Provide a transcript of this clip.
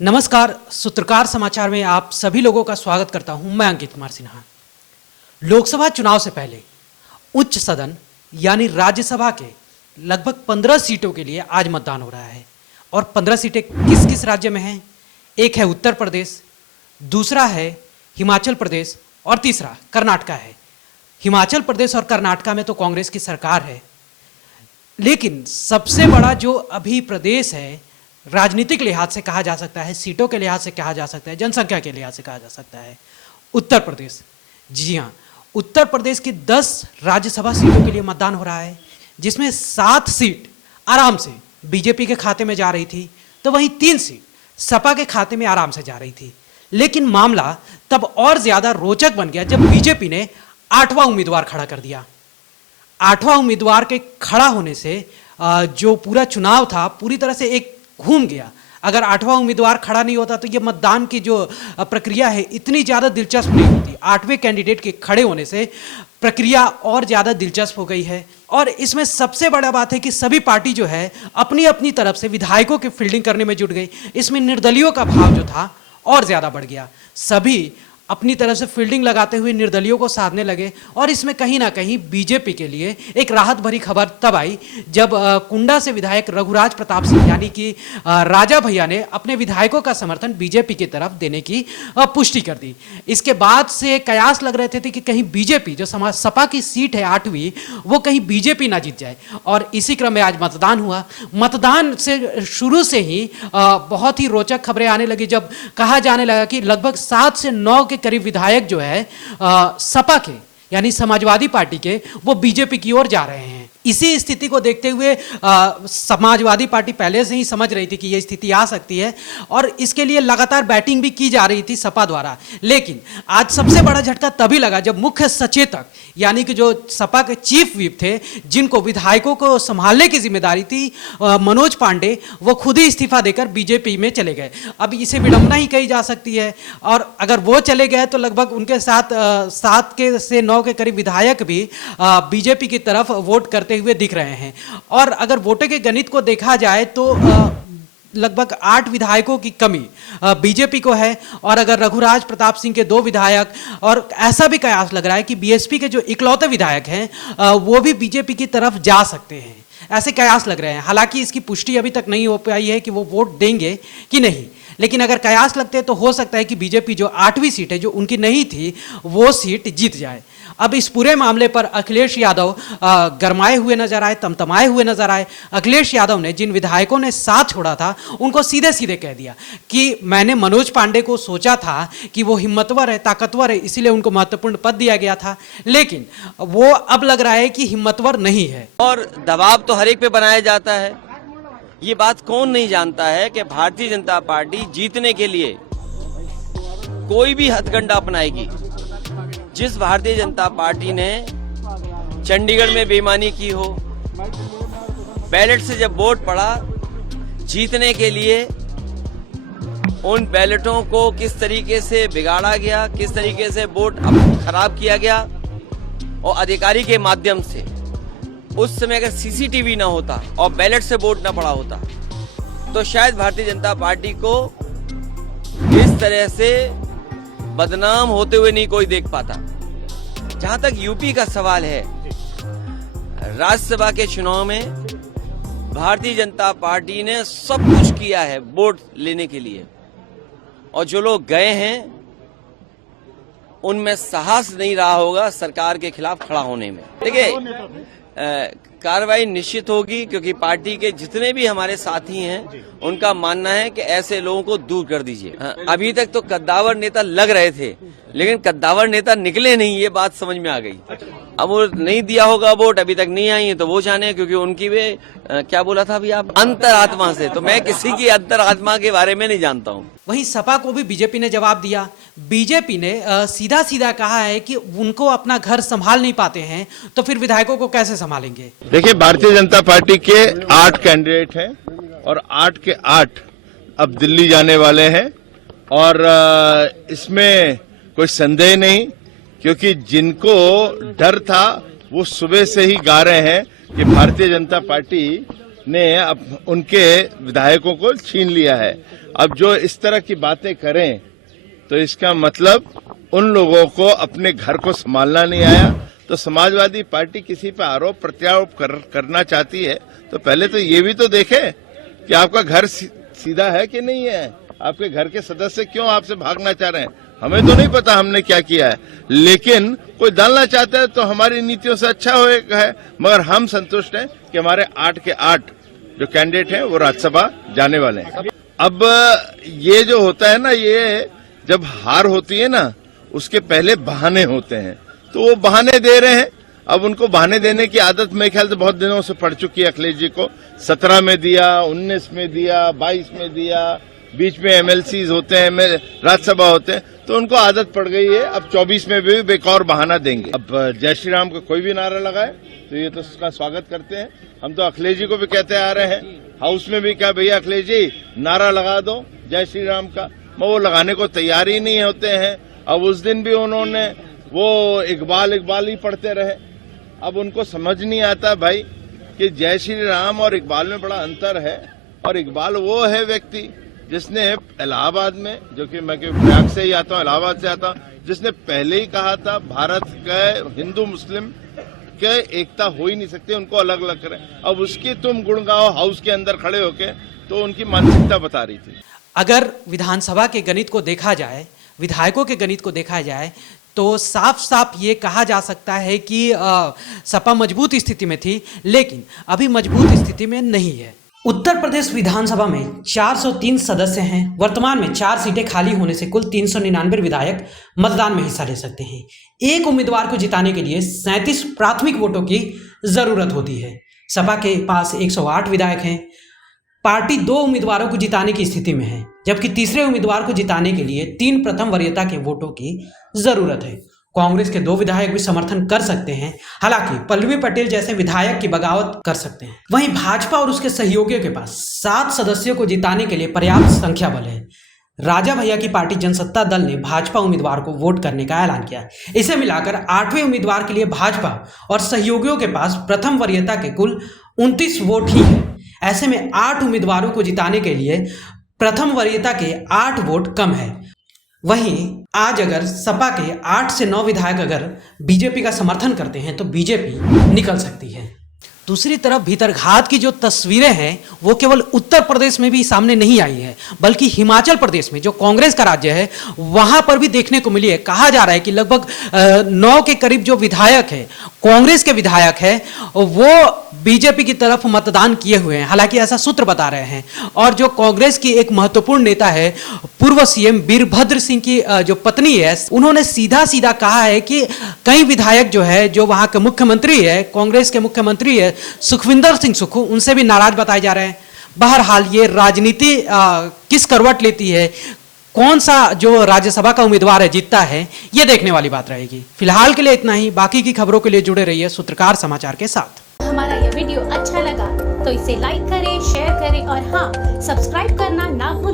नमस्कार, सूत्रकार समाचार में आप सभी लोगों का स्वागत करता हूं। मैं अंकित कुमार सिन्हा। लोकसभा चुनाव से पहले उच्च सदन यानी राज्यसभा के लगभग 15 सीटों के लिए आज मतदान हो रहा है और 15 सीटें किस किस राज्य में हैं? एक है उत्तर प्रदेश, दूसरा है हिमाचल प्रदेश और तीसरा कर्नाटका है। हिमाचल प्रदेश और कर्नाटका में तो कांग्रेस की सरकार है, लेकिन सबसे बड़ा जो अभी प्रदेश है राजनीतिक लिहाज से कहा जा सकता है, सीटों के लिहाज से कहा जा सकता है, जनसंख्या के लिहाज से कहा जा सकता है, उत्तर प्रदेश। जी हाँ, उत्तर प्रदेश की 10 राज्यसभा सीटों के लिए मतदान हो रहा है, जिसमें 7 सीट आराम से बीजेपी के खाते में जा रही थी, तो वहीं 3 सीट सपा के खाते में आराम से जा रही थी। लेकिन मामला तब और ज्यादा रोचक बन गया जब बीजेपी ने 8वां उम्मीदवार खड़ा कर दिया। 8वां उम्मीदवार के खड़ा होने से जो पूरा चुनाव था पूरी तरह से एक घूम गया। अगर 8वां उम्मीदवार खड़ा नहीं होता तो ये मतदान की जो प्रक्रिया है इतनी ज़्यादा दिलचस्प नहीं होती। 8वें कैंडिडेट के खड़े होने से प्रक्रिया और ज़्यादा दिलचस्प हो गई है। और इसमें सबसे बड़ा बात है कि सभी पार्टी जो है अपनी अपनी तरफ से विधायकों की फील्डिंग करने में जुट गई। इसमें निर्दलीयों का भाव जो था और ज़्यादा बढ़ गया। सभी अपनी तरफ से फील्डिंग लगाते हुए निर्दलीयों को साधने लगे और इसमें कहीं ना कहीं बीजेपी के लिए एक राहत भरी खबर तब आई जब कुंडा से विधायक रघुराज प्रताप सिंह यानी कि राजा भैया ने अपने विधायकों का समर्थन बीजेपी की तरफ देने की पुष्टि कर दी। इसके बाद से कयास लग रहे थे कि कहीं बीजेपी जो सपा की सीट है 8वीं वो कहीं बीजेपी ना जीत जाए। और इसी क्रम में आज मतदान हुआ। मतदान से शुरू से ही बहुत ही रोचक खबरें आने लगी जब कहा जाने लगा कि लगभग 7 से 9 के करीब विधायक जो है सपा के यानी समाजवादी पार्टी के वो बीजेपी की ओर जा रहे हैं। इसी स्थिति को देखते हुए समाजवादी पार्टी पहले से ही समझ रही थी कि यह स्थिति आ सकती है और इसके लिए लगातार बैटिंग भी की जा रही थी सपा द्वारा। लेकिन आज सबसे बड़ा झटका तभी लगा जब मुख्य सचेतक यानी कि जो सपा के चीफ व्हिप थे, जिनको विधायकों को संभालने की जिम्मेदारी थी, मनोज पांडे, वो खुद ही इस्तीफा देकर बीजेपी में चले गए। अब इसे विडंबना ही कही जा सकती है। और अगर वो चले गए तो लगभग उनके साथ 7 से 9 के करीब विधायक भी बीजेपी की तरफ वोट करते हुए दिख रहे हैं। और अगर वोटों के गणित को देखा जाए तो लगभग 8 विधायकों की कमी बीजेपी को है। और अगर रघुराज प्रताप सिंह के 2 विधायक और ऐसा भी कयास लग रहा है कि बीएसपी के जो इकलौते विधायक हैं वो भी बीजेपी की तरफ जा सकते हैं, ऐसे कयास लग रहे हैं। हालांकि इसकी पुष्टि अभी तक नहीं हो पाई है कि वो वोट देंगे कि नहीं, लेकिन अगर कयास लगते हैं तो हो सकता है कि बीजेपी जो 8वीं सीट है जो उनकी नहीं थी वो सीट जीत जाए। अब इस पूरे मामले पर अखिलेश यादव गरमाए हुए नजर आए, तमतमाए हुए नजर आए। अखिलेश यादव ने जिन विधायकों ने साथ छोड़ा था उनको सीधे सीधे कह दिया कि मैंने मनोज पांडे को सोचा था कि वो हिम्मतवर है, ताकतवर है, इसीलिए उनको महत्वपूर्ण पद दिया गया था, लेकिन वो अब लग रहा है कि हिम्मतवर नहीं है। और दबाव तो हर एक पे बनाया जाता है। ये बात कौन नहीं जानता है कि भारतीय जनता पार्टी जीतने के लिए कोई भी हथकंडा अपनाएगी। जिस भारतीय जनता पार्टी ने चंडीगढ़ में बेईमानी की हो, बैलेट से जब वोट पड़ा, जीतने के लिए उन बैलेटों को किस तरीके से बिगाड़ा गया, किस तरीके से वोट खराब किया गया, और अधिकारी के माध्यम से उस समय अगर सीसीटीवी ना होता और बैलेट से वोट ना पड़ा होता तो शायद भारतीय जनता पार्टी को इस तरह से बदनाम होते हुए नहीं कोई देख पाता। जहां तक यूपी का सवाल है, राज्यसभा के चुनाव में भारतीय जनता पार्टी ने सब कुछ किया है वोट लेने के लिए, और जो लोग गए हैं उनमें साहस नहीं रहा होगा सरकार के खिलाफ खड़ा होने में। देखिए, कार्रवाई निश्चित होगी क्योंकि पार्टी के जितने भी हमारे साथी हैं उनका मानना है कि ऐसे लोगों को दूर कर दीजिए। अभी तक तो कद्दावर नेता लग रहे थे, लेकिन कद्दावर नेता निकले नहीं, ये बात समझ में आ गई। अब वो नहीं दिया होगा वोट, अभी तक नहीं आई है तो वो जाने, क्योंकि उनकी वे क्या बोला था अभी आप, अंतरात्मा से, तो मैं किसी की अंतरात्मा के बारे में नहीं जानता हूँ। वहीं सपा को भी बीजेपी ने जवाब दिया। बीजेपी ने सीधा सीधा कहा है कि उनको अपना घर संभाल नहीं पाते हैं तो फिर विधायकों को कैसे संभालेंगे। देखिए, भारतीय जनता पार्टी के 8 कैंडिडेट हैं और 8 के 8 अब दिल्ली जाने वाले हैं और इसमें कोई संदेह नहीं, क्योंकि जिनको डर था वो सुबह से ही गा रहे हैं कि भारतीय जनता पार्टी ने उनके विधायकों को छीन लिया है। अब जो इस तरह की बातें करें तो इसका मतलब उन लोगों को अपने घर को संभालना नहीं आया। तो समाजवादी पार्टी किसी पर आरोप प्रत्यारोप करना चाहती है तो पहले तो ये भी तो देखे कि आपका घर सीधा है कि नहीं है, आपके घर के सदस्य क्यों आपसे भागना चाह रहे हैं। हमें तो नहीं पता हमने क्या किया है, लेकिन कोई डालना चाहता है तो हमारी नीतियों से अच्छा होएगा है। मगर हम संतुष्ट हैं कि हमारे 8 के 8 जो कैंडिडेट हैं वो राज्यसभा जाने वाले हैं। अब ये जो होता है ना, ये जब हार होती है ना उसके पहले बहाने होते हैं, तो वो बहाने दे रहे हैं। अब उनको बहाने देने की आदत मेरे ख्याल से बहुत दिनों से पड़ चुकी है अखिलेश जी को। 17 में दिया, 19 में दिया, 22 में दिया, बीच में एमएलसीज होते हैं, राज्यसभा होते हैं, तो उनको आदत पड़ गई है। अब 24 में भी एक और बहाना देंगे। अब जय श्री राम का कोई भी नारा लगाए तो ये तो उसका स्वागत करते हैं। हम तो अखिलेश जी को भी कहते आ रहे हैं, हाउस में भी कहा भैया अखिलेश जी नारा लगा दो जय श्री राम का, मगर वो लगाने को तैयार ही नहीं होते हैं। अब उस दिन भी उन्होंने वो इकबाल ही पढ़ते रहे। अब उनको समझ नहीं आता भाई कि जय श्री राम और इकबाल में बड़ा अंतर है। और इकबाल वो है व्यक्ति जिसने इलाहाबाद में, जो कि मैं प्रयाग से ही आता हूँ, इलाहाबाद से आता हूँ, जिसने पहले ही कहा था भारत के हिंदू मुस्लिम के एकता हो ही नहीं सकती, उनको अलग अलग करें। अब उसकी तुम गुण गाओ हाउस के अंदर खड़े होके, तो उनकी मानसिकता बता रही थी। अगर विधानसभा के गणित को देखा जाए, विधायकों के गणित को देखा जाए, तो साफ साफ ये कहा जा सकता है कि सपा मजबूत स्थिति में थी, लेकिन अभी मजबूत स्थिति में नहीं है। उत्तर प्रदेश विधानसभा में 403 सदस्य हैं। वर्तमान में 4 सीटें खाली होने से कुल 399 विधायक मतदान में हिस्सा ले सकते हैं। एक उम्मीदवार को जिताने के लिए 37 प्राथमिक वोटों की जरूरत होती है। सपा के पास 108 विधायक हैं। पार्टी 2 उम्मीदवारों को जिताने की स्थिति में है, जबकि तीसरे उम्मीदवार को जिताने के लिए 3 प्रथम वरीयता के वोटों की जरूरत है। कांग्रेस के 2 विधायक भी समर्थन कर सकते हैं, हालांकि पल्लवी पटेल जैसे विधायक की बगावत कर सकते हैं। वहीं भाजपा और उसके सहयोगियों के पास 7 सदस्यों को जिताने के लिए पर्याप्त संख्या बल है। राजा भैया की पार्टी जनसत्ता दल ने भाजपा उम्मीदवार को वोट करने का ऐलान किया। इसे मिलाकर 8वें उम्मीदवार के लिए भाजपा और सहयोगियों के पास प्रथम वरीयता के कुल 29 वोट ही है। ऐसे में 8 उम्मीदवारों को जिताने के लिए प्रथम वरीयता के 8 वोट कम है। वहीं आज अगर सपा के 8 से 9 विधायक अगर बीजेपी का समर्थन करते हैं तो बीजेपी निकल सकती है। दूसरी तरफ भीतरघात की जो तस्वीरें हैं वो केवल उत्तर प्रदेश में भी सामने नहीं आई है, बल्कि हिमाचल प्रदेश में जो कांग्रेस का राज्य है वहां पर भी देखने को मिली है। कहा जा रहा है कि लगभग 9 के करीब जो विधायक है, कांग्रेस के विधायक है, वो बीजेपी की तरफ मतदान किए हुए हैं। हालांकि ऐसा सूत्र बता रहे हैं। और जो कांग्रेस की एक महत्वपूर्ण नेता है, पूर्व सीएम वीरभद्र सिंह की जो पत्नी है, उन्होंने सीधा सीधा कहा है कि कई विधायक जो है, जो वहां के मुख्यमंत्री है, कांग्रेस के मुख्यमंत्री है सुखविंदर सिंह सुक्खू, उनसे भी नाराज बताए जा रहे हैं। बहरहाल ये राजनीति किस करवट लेती है, कौन सा जो राज्यसभा का उम्मीदवार है जीतता है, ये देखने वाली बात रहेगी। फिलहाल के लिए इतना ही। बाकी की खबरों के लिए जुड़े रहिए सूत्रकार समाचार के साथ। हमारा यह वीडियो अच्छा लगा तो इसे लाइक करें, शेयर करें और हाँ, सब्सक्राइब करना ना भूलें।